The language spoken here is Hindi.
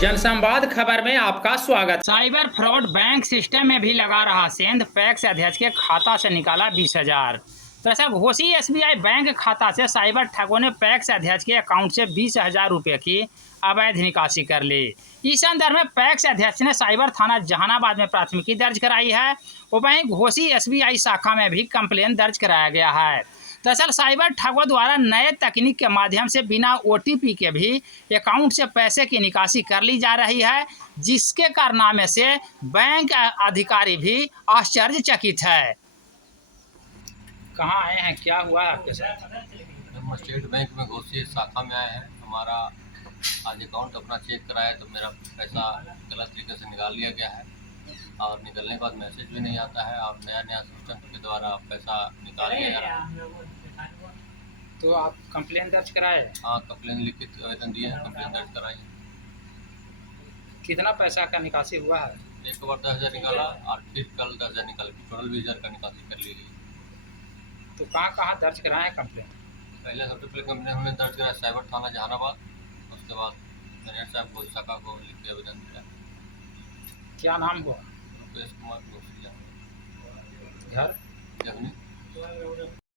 जनसंवाद खबर में आपका स्वागत। साइबर फ्रॉड बैंक सिस्टम में भी लगा रहा सेंध। पैक्स अध्यक्ष के खाता से निकाला 20,000। दरअसल घोसी एसबीआई बैंक खाता से साइबर ठगों ने पैक्स अध्यक्ष के अकाउंट से 20,000 रुपये की अवैध निकासी कर ली। इस संदर्भ में पैक्स अध्यक्ष ने साइबर थाना जहानाबाद में प्राथमिकी दर्ज कराई है। वहीं घोसी एसबीआई शाखा में भी कंप्लेन दर्ज कराया गया है। दरअसल साइबर ठगों द्वारा नए तकनीक के माध्यम से बिना ओटीपी के भी अकाउंट से पैसे की निकासी कर ली जा रही है, जिसके कारनामे से बैंक अधिकारी भी आश्चर्यचकित है। कहाँ आए हैं, क्या हुआ है आपके साथ? हम स्टेट बैंक में घोसी शाखा में आए हैं। हमारा आज अकाउंट अपना चेक कराया तो मेरा पैसा गलत तरीके से निकाल लिया गया है और निकलने के बाद मैसेज भी नहीं आता है और नया सिस्टम के द्वारा पैसा निकाल लिया जा रहा है। तो आप कंप्लेन दर्ज कराए? हाँ, कंप्लेन लिखित आवेदन दिए हैं, कंप्लेन दर्ज कराई। कितना पैसा का निकासी हुआ है? एक बार 10,000 निकाला और फिर कल 10,000 निकाल के टोटल 20,000 का निकासी कर ली गई। तो कहाँ दर्ज कराए हैं कंप्लेन? पहले सबसे पहले कंप्लेन हमने दर्ज कराया साइबर थाना जहानाबाद, उसके बाद मैनेजर साहब को शाखा को लिख के आवेदन दिया। क्या नाम हुआ? रुपेश कुमार घोसी, घर? जगनी।